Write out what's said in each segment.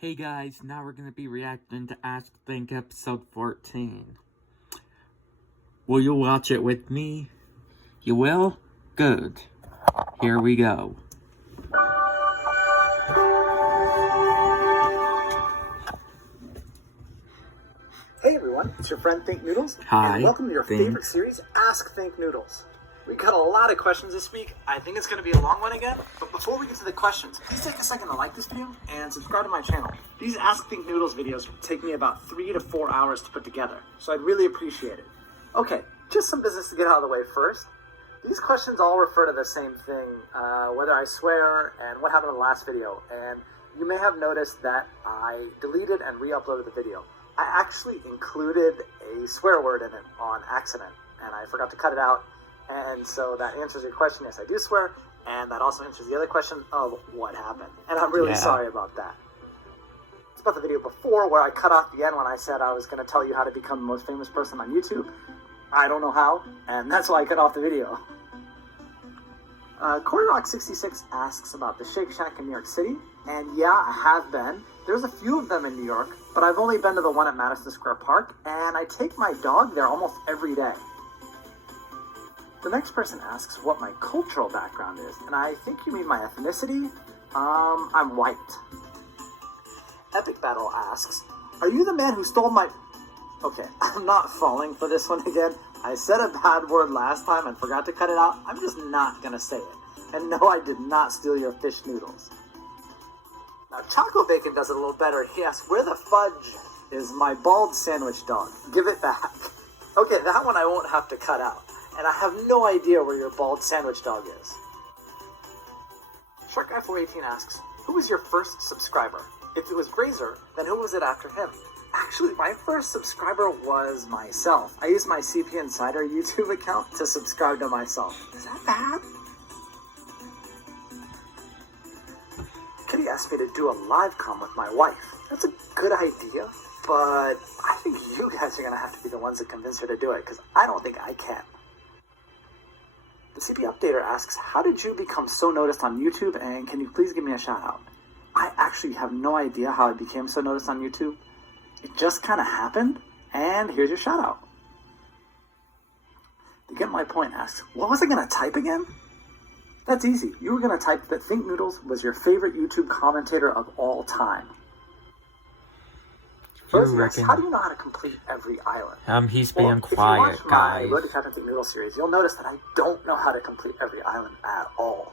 Hey guys, now we're gonna be reacting to Ask Think episode 14. Will you watch it with me? You will? Good. Here we go. Hey everyone, it's your friend Think Noodles. Hi, and welcome to your favorite series, Ask Think Noodles. We got a lot of questions this week. I think it's going to be a long one again. But before we get to the questions, please take a second to like this video and subscribe to my channel. These Ask Think Noodles videos take me about 3 to 4 hours to put together, so I'd really appreciate it. Okay, just some business to get out of the way first. These questions all refer to the same thing, whether I swear and what happened in the last video. And you may have noticed that I deleted and re-uploaded the video. I actually included a swear word in it on accident, and I forgot to cut it out. And so that answers your question, yes, I do swear, and that also answers the other question of what happened. And I'm really sorry about that. It's about the video before where I cut off the end when I said I was going to tell you how to become the most famous person on YouTube. I don't know how, and that's why I cut off the video. CoreyRock66 asks about the Shake Shack in New York City, and yeah, I have been. There's a few of them in New York, but I've only been to the one at Madison Square Park, and I take my dog there almost every day. The next person asks what my cultural background is, and I think you mean my ethnicity. I'm white. Epic Battle asks, are you the man who stole my... Okay, I'm not falling for this one again. I said a bad word last time and forgot to cut it out. I'm just not gonna say it. And no, I did not steal your fish noodles. Now, Choco Bacon does it a little better. He asks, where the fudge is my bald sandwich dog? Give it back. Okay, that one I won't have to cut out. And I have no idea where your bald sandwich dog is. Shark Guy 418 asks, who was your first subscriber? If it was Grazer, then who was it after him? Actually, my first subscriber was myself. I used my CP Insider YouTube account to subscribe to myself. Is that bad? Kitty asked me to do a live com with my wife. That's a good idea, but I think you guys are going to have to be the ones that convince her to do it, because I don't think I can. The CP Updater asks, how did you become so noticed on YouTube, and can you please give me a shout out? I actually have no idea how I became so noticed on YouTube. It just kind of happened, and here's your shout out. To get my point asks, what was I going to type again? That's easy. You were going to type that Think Noodles was your favorite YouTube commentator of all time. First, how do you know how to complete every island? He's being quiet, if you watch guys. my Road to Captain Think Noodle series, you'll notice that I don't know how to complete every island at all.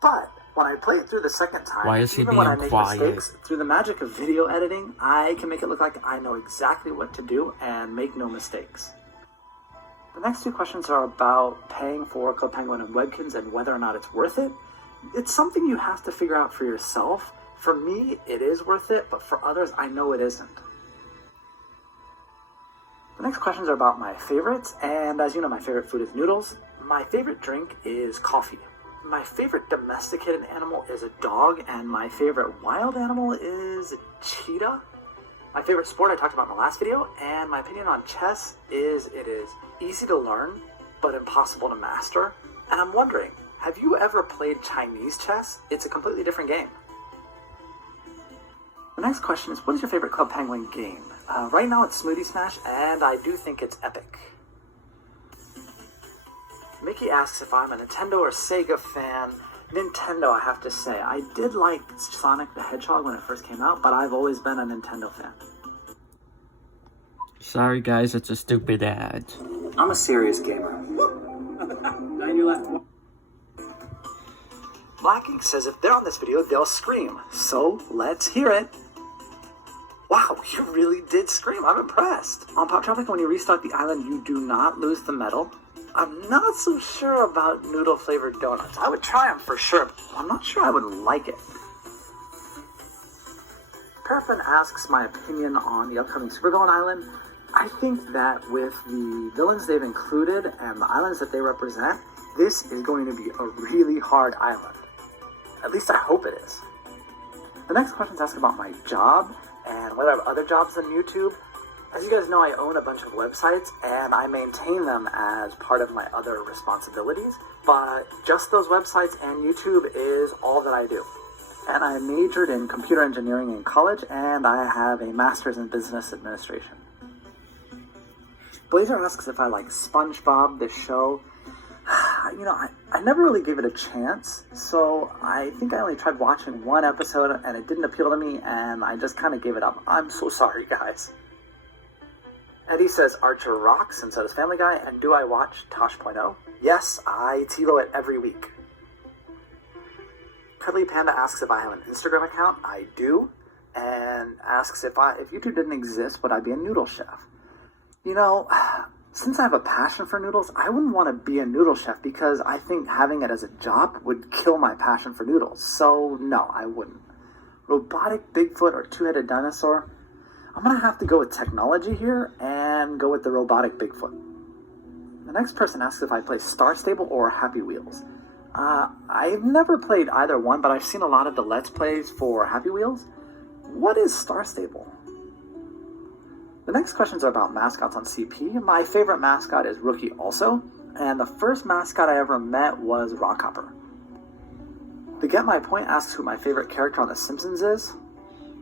But when I play it through the second time, Why is he even being when I make quiet? mistakes, through the magic of video editing, I can make it look like I know exactly what to do and make no mistakes. The next two questions are about paying for Club Penguin and Webkins and whether or not it's worth it. It's something you have to figure out for yourself. For me, it is worth it, but for others, I know it isn't. The next questions are about my favorites, and as you know, my favorite food is noodles. My favorite drink is coffee. My favorite domesticated animal is a dog, and my favorite wild animal is a cheetah. My favorite sport I talked about in the last video, and my opinion on chess is it is easy to learn, but impossible to master. And I'm wondering, have you ever played Chinese chess? It's a completely different game. The next question is, what is your favorite Club Penguin game? Right now it's Smoothie Smash, and I do think it's epic. Mickey asks if I'm a Nintendo or Sega fan. Nintendo, I have to say. I did like Sonic the Hedgehog when it first came out, but I've always been a Nintendo fan. Sorry guys, it's a stupid ad. I'm a serious gamer. Now you left. Black Ink says if they're on this video, they'll scream. So, let's hear it. Wow, you really did scream. I'm impressed. On Pop Tropic, when you restart the island, you do not lose the medal. I'm not so sure about noodle-flavored donuts. I would try them for sure. I'm not sure I would like it. Paraffin asks my opinion on the upcoming Supervillain Island. I think that with the villains they've included and the islands that they represent, this is going to be a really hard island. At least I hope it is. The next question is asking about my job and whether I have other jobs than YouTube. As you guys know, I own a bunch of websites, and I maintain them as part of my other responsibilities, but just those websites and YouTube is all that I do. and I majored in computer engineering in college, and I have a master's in business administration. Blazer asks if I like SpongeBob, the show. I never really gave it a chance, so I think I only tried watching one episode, and it didn't appeal to me, and I just kind of gave it up. I'm so sorry, guys. Eddie says Archer rocks, and so does Family Guy, and do I watch Tosh.0? Yes, I TiVo it every week. Cuddly Panda asks if I have an Instagram account. I do. And asks if YouTube didn't exist, would I be a noodle chef? Since I have a passion for noodles, I wouldn't want to be a noodle chef because I think having it as a job would kill my passion for noodles. So, no, I wouldn't. Robotic Bigfoot or two-headed dinosaur? I'm going to have to go with technology here and go with the robotic Bigfoot. The next person asks if I play Star Stable or Happy Wheels. I've never played either one, but I've seen a lot of the Let's Plays for Happy Wheels. What is Star Stable? The next questions are about mascots on CP. My favorite mascot is Rookie also, and the first mascot I ever met was Rockhopper. To Get My Point asks who my favorite character on The Simpsons is,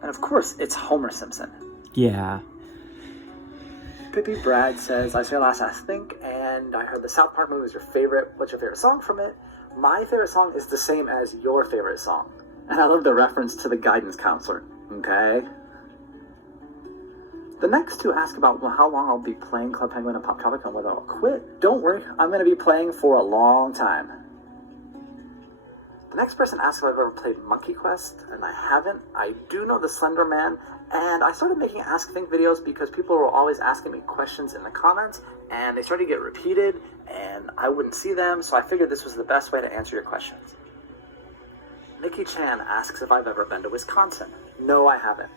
and of course, it's Homer Simpson. Yeah. Pippi Brad says, I saw your last Ask Think, and I heard the South Park movie was your favorite. What's your favorite song from it? My favorite song is the same as your favorite song. And I love the reference to the guidance counselor. Okay? The next two ask about how long I'll be playing Club Penguin and Pop Tropic and whether I'll quit. Don't worry, I'm going to be playing for a long time. The next person asks if I've ever played Monkey Quest, and I haven't. I do know the Slender Man, and I started making Ask Think videos because people were always asking me questions in the comments, and they started to get repeated, and I wouldn't see them, so I figured this was the best way to answer your questions. Nikki Chan asks if I've ever been to Wisconsin. No, I haven't.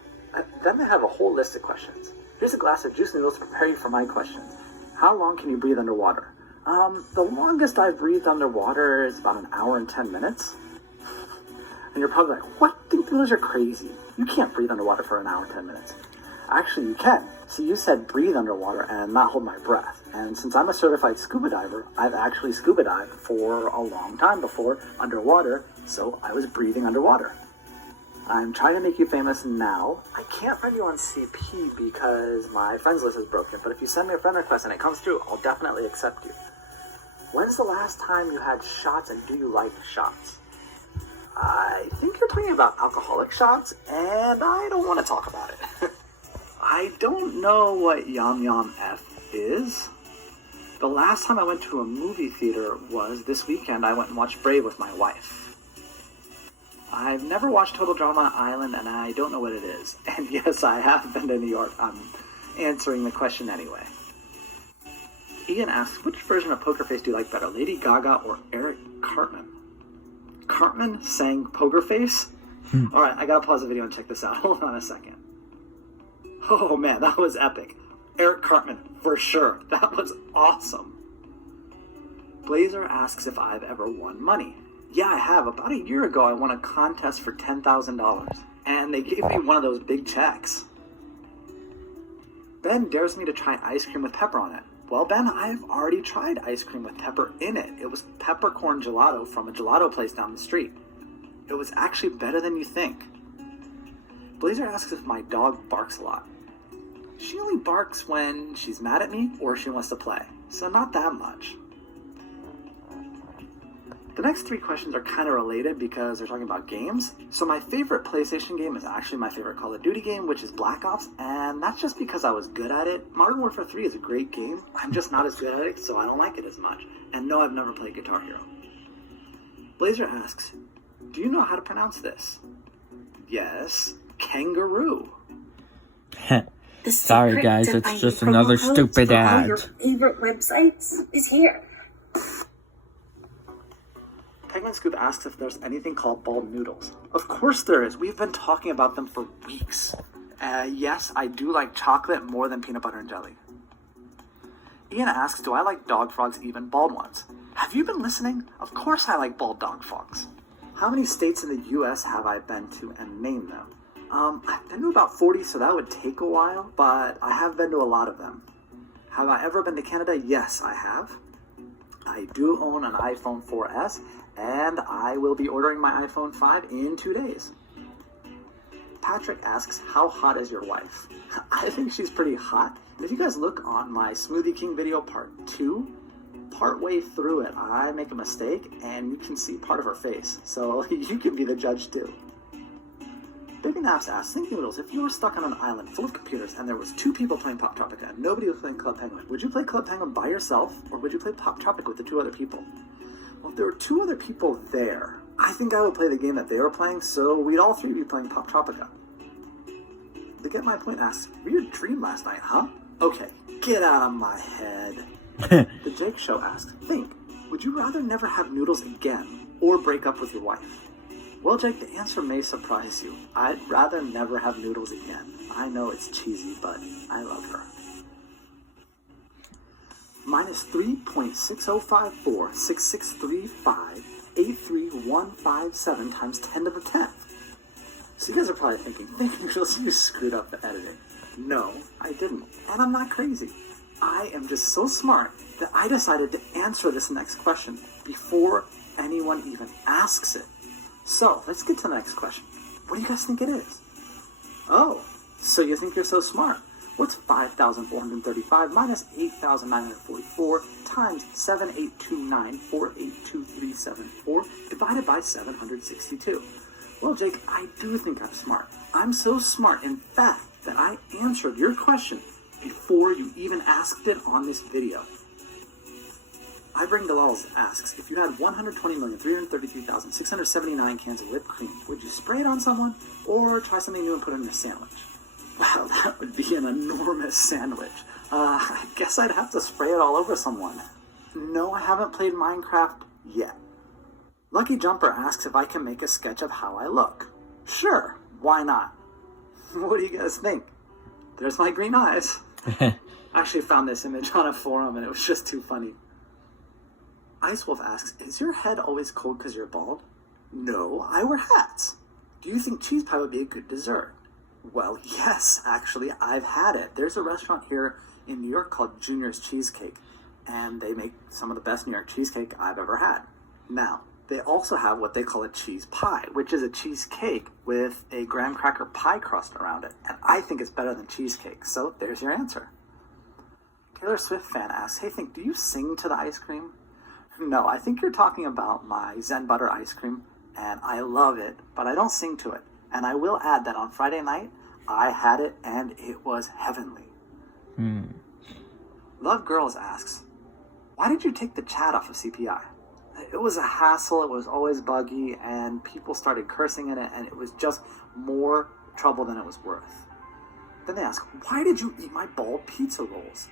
Then they have a whole list of questions. Here's a glass of juice noodles to prepare you for my questions. How long can you breathe underwater? The longest I've breathed underwater is about an hour and 10 minutes. And you're probably like, what? Think those are crazy. You can't breathe underwater for an hour and 10 minutes. Actually, you can. See, you said breathe underwater and not hold my breath. And since I'm a certified scuba diver, I've actually scuba dived for a long time before underwater, so I was breathing underwater. I'm trying to make you famous now. I can't friend you on CP because my friends list is broken, but if you send me a friend request and it comes through, I'll definitely accept you. When's the last time you had shots, and do you like shots? I think you're talking about alcoholic shots, and I don't want to talk about it. I don't know what Yum Yum F is. The last time I went to a movie theater was this weekend. I went and watched Brave with my wife. I've never watched Total Drama Island, and I don't know what it is. And yes, I have been to New York. I'm answering the question anyway. Ian asks, which version of Poker Face do you like better, Lady Gaga or Eric Cartman? Cartman sang Poker Face? Alright, I gotta pause the video and check this out. Hold on a second. Oh man, that was epic. Eric Cartman, for sure. That was awesome. Blazer asks if I've ever won money. Yeah, I have. About a year ago, I won a contest for $10,000. And they gave me one of those big checks. Ben dares me to try ice cream with pepper on it. Well, Ben, I've already tried ice cream with pepper in it. It was peppercorn gelato from a gelato place down the street. It was actually better than you think. Blazer asks if my dog barks a lot. She only barks when she's mad at me or she wants to play, so not that much. The next three questions are kind of related because they're talking about games. So my favorite PlayStation game is actually my favorite Call of Duty game, which is Black Ops, and that's just because I was good at it. Modern Warfare 3 is a great game. I'm just not as good at it, so I don't like it as much. And no, I've never played Guitar Hero. Blazer asks, do you know how to pronounce this? Yes, kangaroo. Sorry guys, it's just another stupid ad. Your favorite websites is here. Penguin Scoop asks if there's anything called bald noodles. Of course there is. We've been talking about them for weeks. Yes, I do like chocolate more than peanut butter and jelly. Ian asks, do I like dog frogs, even bald ones? Have you been listening? Of course I like bald dog frogs. How many states in the U.S. have I been to, and name them? I've been to about 40, so that would take a while, but I have been to a lot of them. Have I ever been to Canada? Yes, I have. I do own an iPhone 4S, and I will be ordering my iPhone 5 in 2 days. Patrick asks, how hot is your wife? I think she's pretty hot. And if you guys look on my Smoothie King video part 2, partway through it, I make a mistake and you can see part of her face. So you can be the judge too. Baby Naps asks, Think Noodles, if you were stuck on an island full of computers and there was 2 people playing Pop Tropica and nobody was playing Club Penguin, would you play Club Penguin by yourself or would you play Pop Tropica with the 2 other people? Well, if there were 2 other people there, I think I would play the game that they were playing, so we'd all 3 be playing Pop Tropica. The Get My Point asks, weird dream last night, huh? Okay, get out of my head. The Jake Show asks, Think, would you rather never have noodles again or break up with your wife? Well, Jake, the answer may surprise you. I'd rather never have noodles again. I know it's cheesy, but I love her. Minus 3.60546635833157 times 10 to the 10th. So you guys are probably thinking, Think Noodles, you screwed up the editing. No, I didn't. And I'm not crazy. I am just so smart that I decided to answer this next question before anyone even asks it. So, let's get to the next question. What do you guys think it is? Oh, so you think you're so smart. What's 5,435 minus 8,944 times 7829482374 divided by 762? Well, Jake, I do think I'm smart. I'm so smart, in fact, that I answered your question before you even asked it on this video. I Bring Galals asks, if you had 120,333,679 cans of whipped cream, would you spray it on someone or try something new and put it in a sandwich? Wow, that would be an enormous sandwich. I guess I'd have to spray it all over someone. No, I haven't played Minecraft yet. Lucky Jumper asks if I can make a sketch of how I look. Sure, why not? What do you guys think? There's my green eyes. I actually found this image on a forum and it was just too funny. Ice Wolf asks, is your head always cold because you're bald? No, I wear hats. Do you think cheese pie would be a good dessert? Well, yes, actually, I've had it. There's a restaurant here in New York called Junior's Cheesecake, and they make some of the best New York cheesecake I've ever had. Now, they also have what they call a cheese pie, which is a cheesecake with a graham cracker pie crust around it, and I think it's better than cheesecake, so there's your answer. Taylor Swift fan asks, hey, Think, do you sing to the ice cream? No, I think you're talking about my Zen Butter ice cream, and I love it, but I don't sing to it. And I will add that on Friday night, I had it, and it was heavenly. Love Girls asks, why did you take the chat off of CPI? It was a hassle, it was always buggy, and people started cursing in it, and it was just more trouble than it was worth. Then they ask, why did you eat my bald pizza rolls?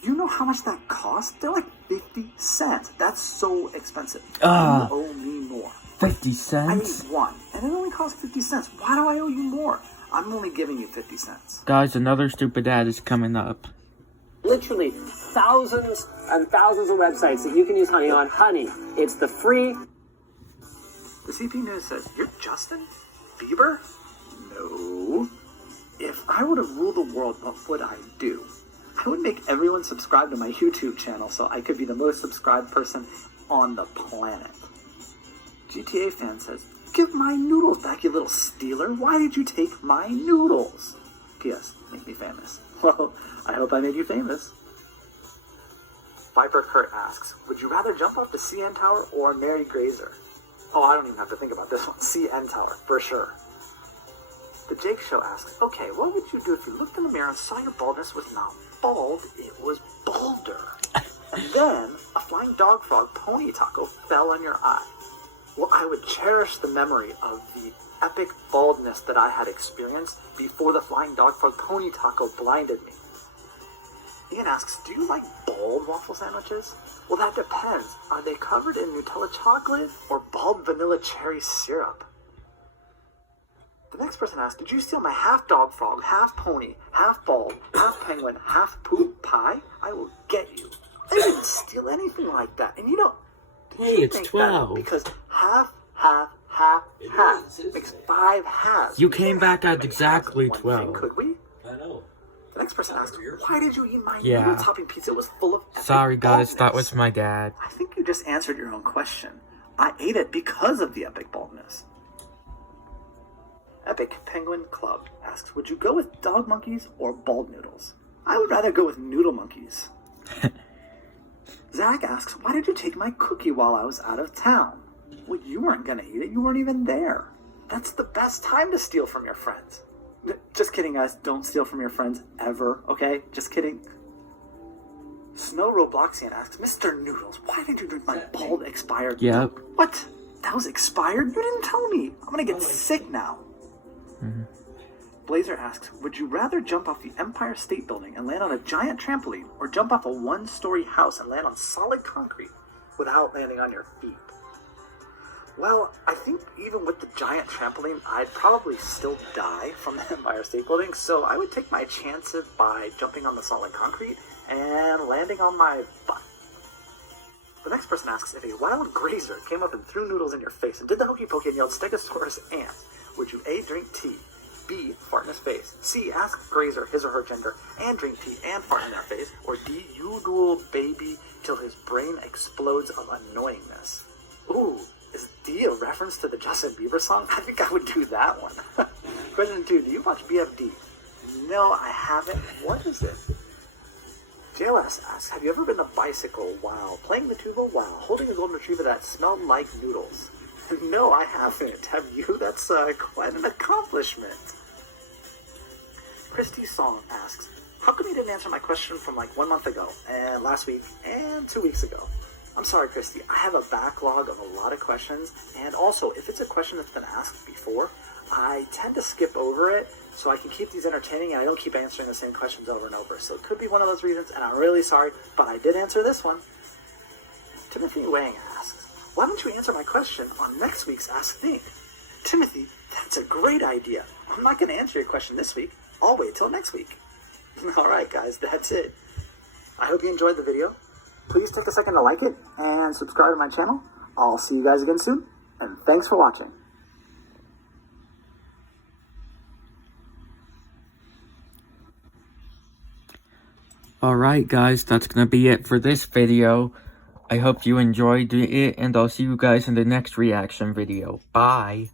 Do you know how much that cost? They're like 50 cents. That's so expensive. You owe me more. 50 cents? I ate one, and it only cost 50 cents. Why do I owe you more? I'm only giving you 50 cents. Guys, another stupid ad is coming up. Literally thousands and thousands of websites that you can use Honey on. Honey, it's the free. The CP News says, you're Justin Bieber? No. If I were to rule the world, what would I do? I would make everyone subscribe to my YouTube channel so I could be the most subscribed person on the planet. GTA fan says, give my noodles back, you little stealer. Why did you take my noodles? P.S. Make me famous. Well, I hope I made you famous. Viper Kurt asks, would you rather jump off the CN Tower or Mary Grazer? Oh, I don't even have to think about this one. CN Tower, for sure. The Jake Show asks, okay, what would you do if you looked in the mirror and saw your baldness was not bald, it was balder? And then a flying dog frog pony taco fell on your eye. Well, I would cherish the memory of the epic baldness that I had experienced before the flying dog frog pony taco blinded me. Ian asks, do you like bald waffle sandwiches? Well, that depends. Are they covered in Nutella chocolate or bald vanilla cherry syrup? The next person asks, did you steal my half dog frog, half pony, half bald, half penguin, half poop pie? I will get you. I didn't steal anything like that. And you know, hey, it's 12. Because half makes 5 halves. You came back at exactly 12. Could we? I know. The next person asks, why did you eat my noodle topping pizza? It was full of epic Sorry guys, baldness. that was my dad. I think you just answered your own question. I ate it because of the epic baldness. Epic Penguin Club asks, would you go with dog monkeys or bald noodles? I would rather go with noodle monkeys. Zach asks, why did you take my cookie while I was out of town? Well, you weren't gonna eat it. You weren't even there. That's the best time to steal from your friends. Just kidding, guys. Don't steal from your friends ever, okay? Just kidding. Snow Robloxian asks, Mr. Noodles, why did you drink my bald expired milk? What? That was expired? You didn't tell me. I'm gonna get sick now. Blazer asks, would you rather jump off the Empire State Building and land on a giant trampoline, or jump off a one-story house and land on solid concrete without landing on your feet? Well, I think even with the giant trampoline, I'd probably still die from the Empire State Building, so I would take my chances by jumping on the solid concrete and landing on my butt. The next person asks, if a wild grazer came up and threw noodles in your face and did the hokey pokey and yelled Stegosaurus ants, would you A, drink tea, B, fart in his face, C, ask grazer his or her gender and drink tea and fart in their face, or D, you duel baby till his brain explodes of annoyingness? Ooh, is D a reference to the Justin Bieber song? I think I would do that one. Question 2, do you watch BFD? No, I haven't. What is it? JLS asks, have you ever ridden a bicycle while playing the tuba while holding a golden retriever that smelled like noodles? No, I haven't. Have you? That's quite an accomplishment. Christy Song asks, how come you didn't answer my question from like 1 month ago, and last week, and 2 weeks ago? I'm sorry, Christy. I have a backlog of a lot of questions, and also, if it's a question that's been asked before, I tend to skip over it so I can keep these entertaining and I don't keep answering the same questions over and over. So it could be one of those reasons, and I'm really sorry, but I did answer this one. Timothy Wang asks, why don't you answer my question on next week's Ask Think? Timothy, that's a great idea. I'm not going to answer your question this week. I'll wait till next week. Alright guys, that's it. I hope you enjoyed the video. Please take a second to like it and subscribe to my channel. I'll see you guys again soon, and thanks for watching. Alright guys, that's gonna be it for this video. I hope you enjoyed it, and I'll see you guys in the next reaction video. Bye!